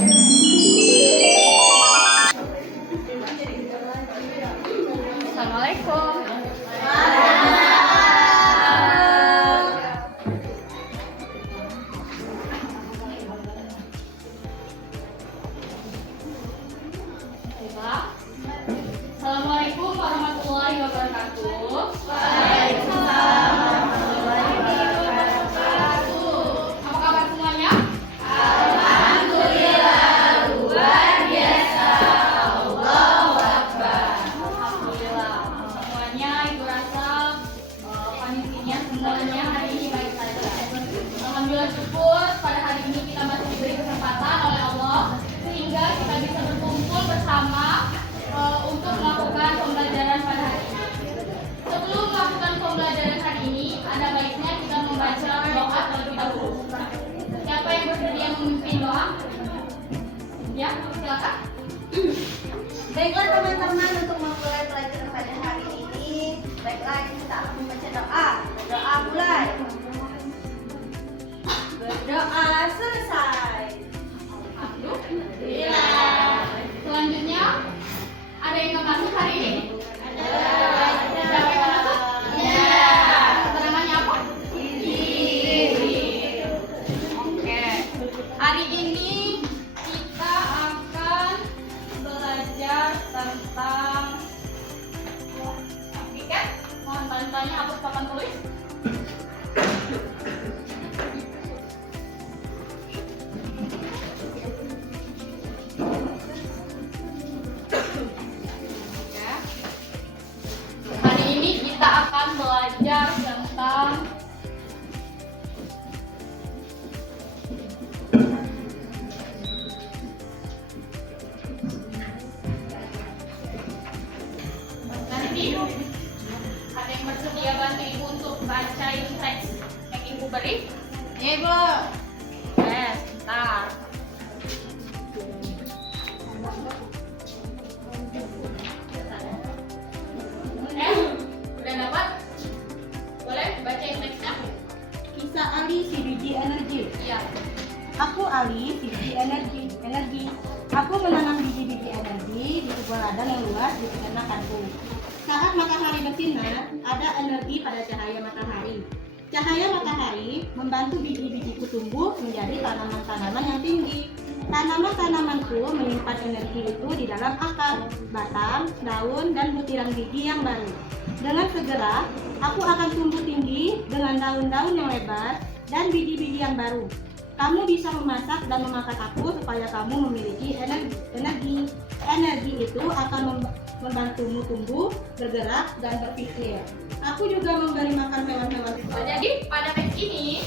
Assalamualaikum. Assalamualaikum warahmatullahi wabarakatuh. Waalaikumsalam warahmatullahi wabarakatuh. Apa kabar semuanya? Alhamdulillah, luar biasa. Allahu Akbar. Alhamdulillah. Semuanya Ibu rasa panitinya semuanya hari ini baik saja. Alhamdulillah, syukur pada hari ini kita masih diberi kesempatan oleh Allah sehingga kita bisa berkumpul bersama untuk melakukan pembelajaran pada hari ini. Sebelum melakukan pembelajaran hari ini, ada baiknya kita membaca doa terlebih dahulu. Siapa yang bersedia memimpin doa? Ya, silakan. Baiklah teman-teman, untuk memulai pelajaran pada hari ini, baiklah kita akan membaca doa. Doa mulai. Berdoa selesai. Alhamdulillah. Selanjutnya, ada yang nggak masuk hari ini? Ada. Siapa yang nggak masuk? Ada. Keterangannya apa? Izin. Oke. Hari ini kita akan belajar tentang tiket. Mohon bantuannya hapus papan tulis. Hari ini kita akan belajar tentang nanti ada yang bersedia bantu Ibu untuk bacain teks yang Ibu beri? Ya, Ibu. Sebentar. Udah dapat? Boleh bacain teksnya? Kisah Ali si biji energi. Iya. Aku Ali si biji energi. Aku menanam biji-biji energi di sebuah ladang yang luas di peternakanku. Saat matahari bersinar, ada energi pada cahaya matahari. Cahaya matahari membantu biji-bijiku tumbuh menjadi tanaman-tanaman yang tinggi. Tanaman-tanamanku menyimpan energi itu di dalam akar, batang, daun, dan butiran biji yang baru. Dengan segera, aku akan tumbuh tinggi dengan daun-daun yang lebar dan biji-biji yang baru. Kamu bisa memasak dan memakan aku supaya kamu memiliki energi. Energi itu akan membantumu tumbuh, bergerak, dan berpikir. Aku juga memberi makan hewan-hewan. Jadi pada teks ini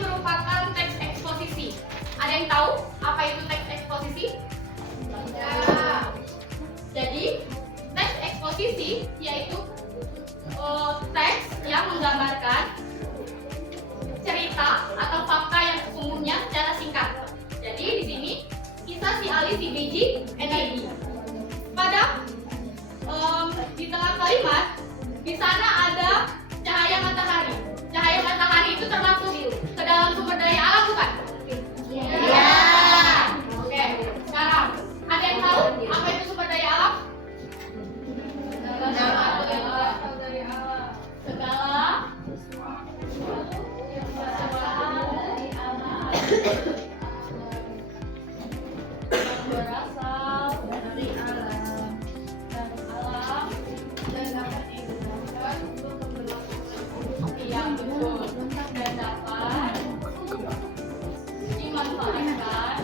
merupakan teks eksposisi. Ada yang tahu apa itu teks eksposisi? Ya. Jadi teks eksposisi yaitu teks yang menggambarkan cerita atau fakta yang sesungguhnya secara singkat. Jadi di sini kisah si Ali si biji energi. Pada di tengah kalimat di sana ada cahaya matahari. Cahaya matahari itu termasuk ke dalam sumber daya alam bukan? Iya. Oke. Sekarang ada yang tahu apa itu sumber daya alam? Segala yang berasal dari alam dan dapat digunakan untuk keberlangsungan yang betul dan dapat dimanfaatkan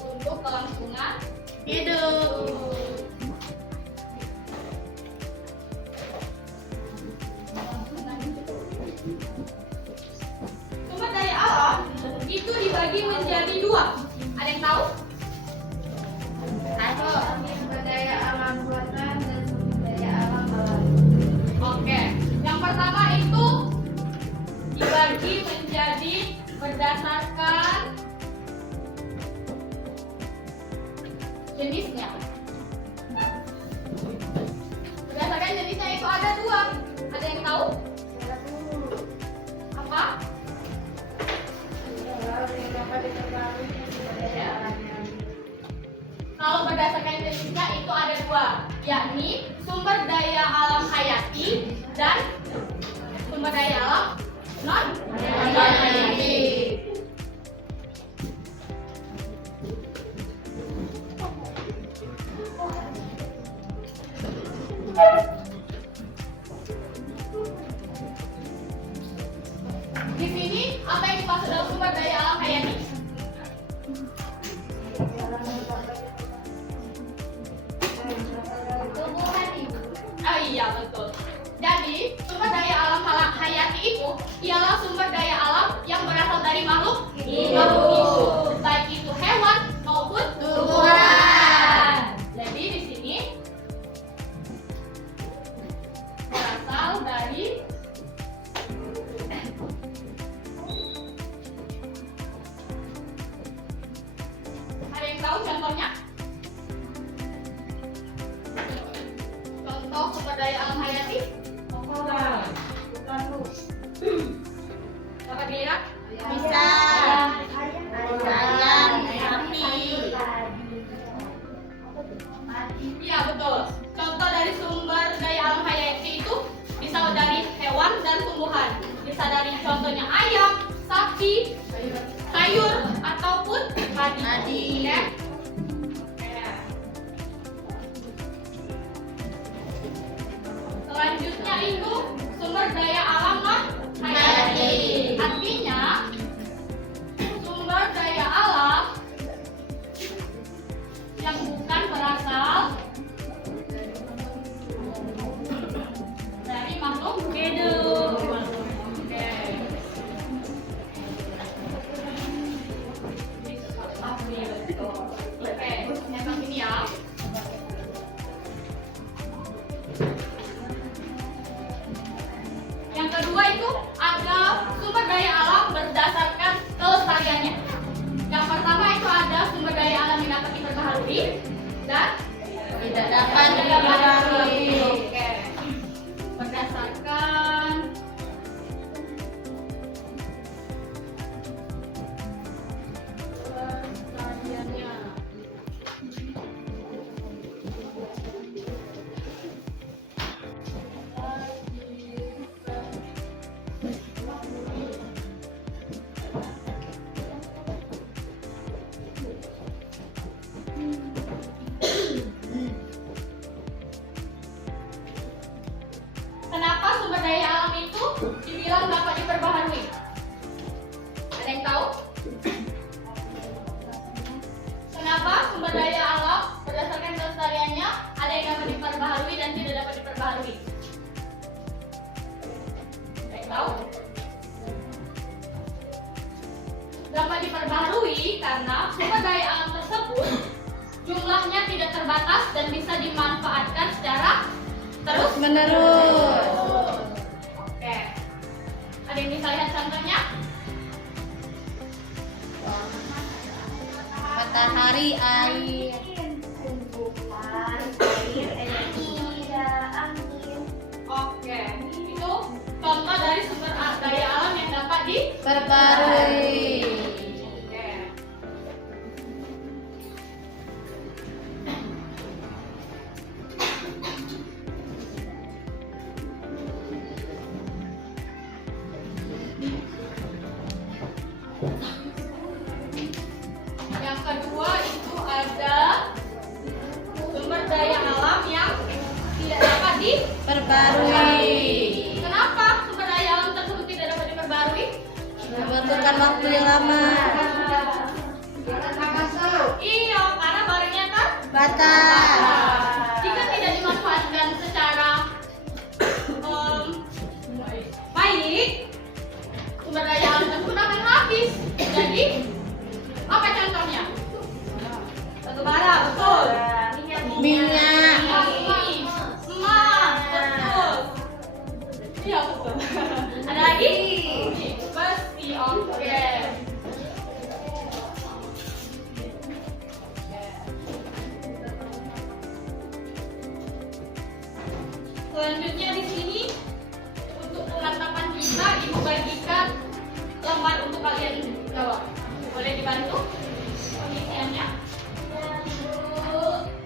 untuk kelangsungan hidup. Sumber daya alam itu dibagi menjadi dua. Ada yang tahu? Satu, sumber daya alam buatan dan sumber daya alam bawah. Oke. Yang pertama itu dibagi menjadi berdasarkan jenisnya. Berdasarkan jenisnya itu ada berdasarkan Indonesia itu ada dua, yakni sumber daya alam hayati dan sumber daya alam non hayati. Di sini apa yang dimaksud dalam sumber daya alam hayati? Oh iya betul. Jadi sumber daya alam hayati itu ialah sumber daya alam yang berasal dari makhluk hidup, baik itu hewan maupun tumbuhan. Jadi di sini berasal dari ada yang tahu contohnya? Contoh sumber daya alam hayati? Dapat dilihat? Bisa. Ayam, sapi. Iya betul. Contoh dari sumber daya alam hayati itu bisa dari hewan dan tumbuhan. Bisa dari contohnya ayam, sapi, sayur ataupun padi. Oke? Selanjutnya itu sumber daya alam non hayati. Artinya sumber daya alam yang bukan berasal dari makhluk hidup. Oke. Oke, yang ini ya. Yang kedua itu ada sumber daya alam berdasarkan kelestariannya. Yang pertama itu ada sumber daya alam yang dapat diperbaharui dan Tidak dapat diperbaharui. Oke. Berdasarkan kelestariannya. Kenapa sumber daya alam itu dibilang dapat diperbaharui? Ada yang tahu? Kenapa sumber daya alam berdasarkan kelestariannya ada yang dapat diperbaharui dan tidak dapat diperbaharui? Ada yang tahu? Dapat diperbaharui karena sumber daya alam tersebut jumlahnya tidak terbatas dan bisa dimanfaatkan secara terus Menerus. Oke. Ada yang bisa lihat contohnya? Matahari, air. Oke. Itu contoh dari sumber daya alam yang dapat Perbarui. Oke. Yang kedua itu ada sumber daya alam yang tidak dapat Perbarui. Kenapa sumber daya alam tersebut tidak dapat diperbarui? Membutuhkan waktu yang lama. Iya, karena barangnya Batas. jika tidak dimanfaatkan secara baik, sumber daya alam tersebut akan habis. Jadi, apa contohnya? Batu bara, betul. Minyak. Emas, betul. Iya, betul. Ada lagi? Besi, oke. Selanjutnya di sini untuk penetapan kita ibu bagikan lembar untuk kalian jawab. Boleh dibantu pengisiannya? 1,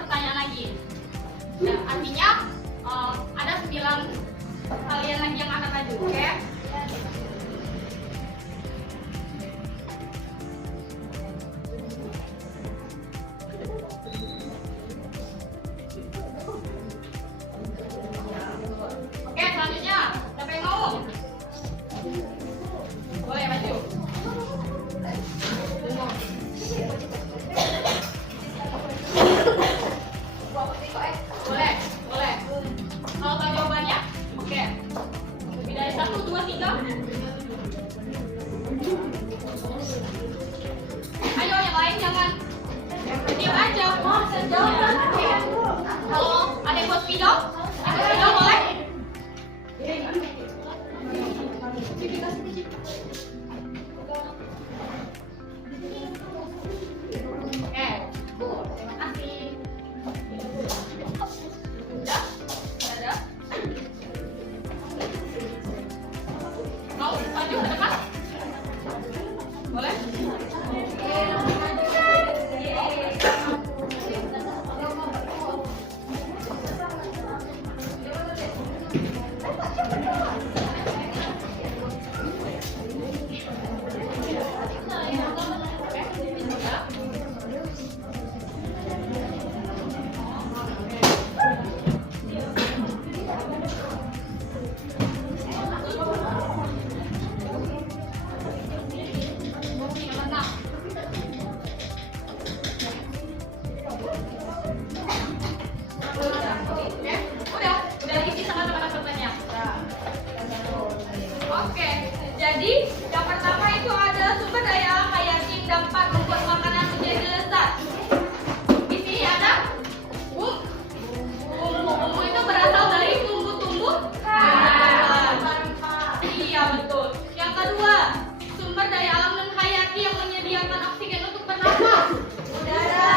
pertanyaan lagi. Ya, artinya ada 9 kalian lagi yang akan maju, oke? Oke, selanjutnya siapa yang mau? Boleh maju. Boleh, boleh. Kalau tahu jawabannya, oke. Lebih dari 1, 2, 3. Ayo yang lain jangan diam aja. Kalau ada yang buat video boleh. Oke, terima kasih. Udah? Ada? Mau maju ke depan? Boleh? Oke, jadi yang pertama itu ada sumber daya alam hayati yang dapat membuat makanan menjadi lezat. Di sini ada bumbu. Bumbu itu berasal dari tumbuh-tumbuhan. Iya betul. Yang kedua, sumber daya alam dan hayati yang menyediakan oksigen untuk bernafas. Udara.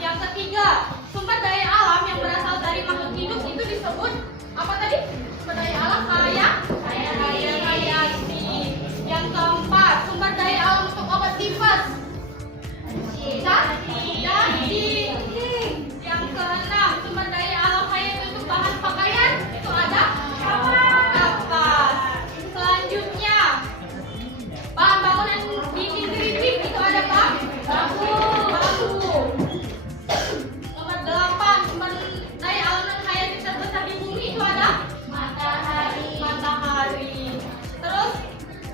Yang ketiga, sumber daya alam yang berasal dari makhluk hidup itu disebut apa tadi? Sumber daya alam hayati. Yang keempat, sumber daya alam untuk obat tipes. Jadi, yang keenam, sumber daya alam hayati untuk bahan pakaian itu ada kapas. Selanjutnya, bahan bangunan dinding dinding itu ada bambu. Nomor 8, sumber daya alam dan hayati terbesar di bumi itu ada matahari. Terus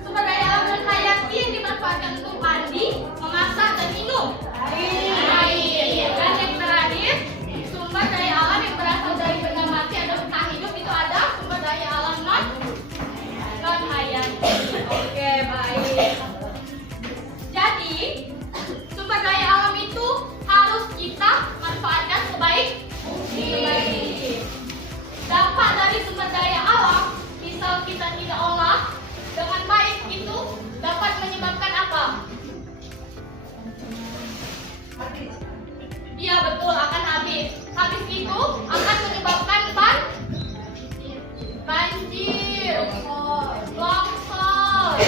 sumber daya alam dan hayati yang dimanfaatkan untuk mandi, memasak dan minum. Air. Dan yang terakhir, sumber daya alam yang berasal dari benda mati atau benda hidup itu ada sumber daya alam non hayati. Oke, baik. Jadi, sumber daya alam itu harus kita manfaatkan sebaik mungkin. Dampak dari sumber daya alam, misal kita tidak olah dengan baik, itu dapat menyebabkan apa? Iya betul, akan habis. Habis itu akan menyebabkan banjir, longsor.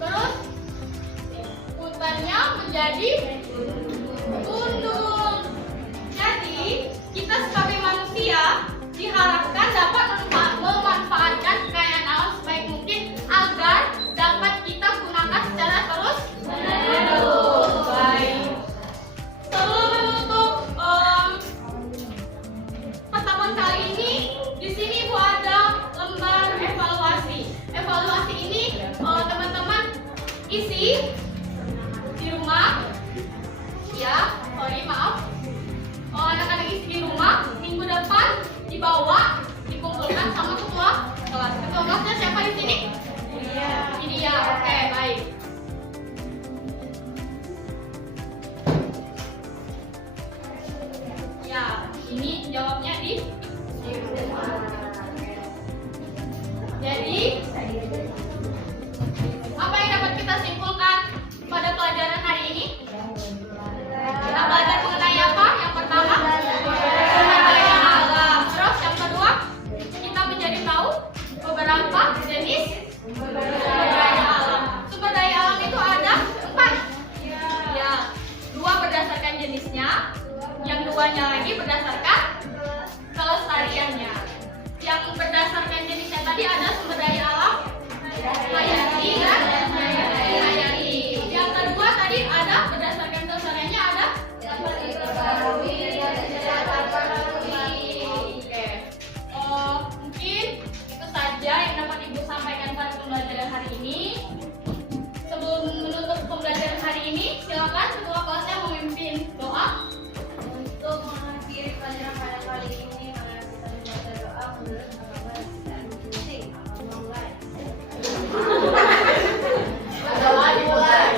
Terus hutannya menjadi gundul. Jadi kita sebagai manusia diharapkan dapat memanfaatkan kekayaan alam sebaik mungkin agar dapat kita gunakan secara terus menerus. Baik. Sebelum menutup pertemuan kali ini, di sini Ibu ada lembar evaluasi. Evaluasi ini teman-teman isi di rumah. Ya, sorry maaf. Anak-anak isi di rumah, minggu depan dibawa, dikumpulkan sama ketua kelas. Ketua kelasnya siapa di sini? Ini ya. Oke, baik. Ya, ini jawabnya di Jadi, apa yang dapat kita simpulkan pada pelajaran hari ini? Kita belajar mengenai apa? Yang pertama, sumber daya alam. Terus yang kedua, kita menjadi tahu beberapa jenis sumber daya alam. Sumber daya alam itu ada 4. Ya, 2 berdasarkan keduanya lagi berdasarkan kelestariannya. Yang berdasarkan jenisnya tadi ada sumber daya alam, hayati dan hayati. Yang kedua tadi ada berdasarkan kelestariannya ada mungkin itu saja yang dapat Ibu sampaikan pada pembelajaran hari ini. Sebelum menutup pembelajaran hari ini, silakan ketua kelasnya memimpin doa. Untuk mengakhiri pelajaran pada kali ini, mari kita membaca doa menurut agama Islam. Mulai. Doa dimulai.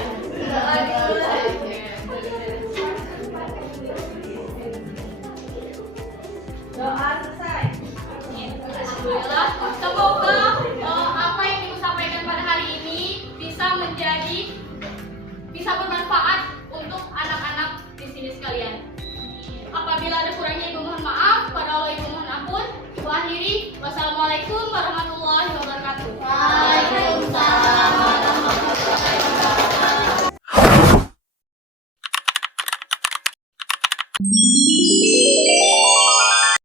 Doa selesai. Alhamdulillah. Semoga apa yang Ibu sampaikan pada hari ini bisa bermanfaat untuk anak-anak di sini sekalian. Apabila ada kurangnya Ibu mohon maaf, pada Allah Ibu mohon ampun. Ibu akhiri. Wassalamualaikum warahmatullahi wabarakatuh.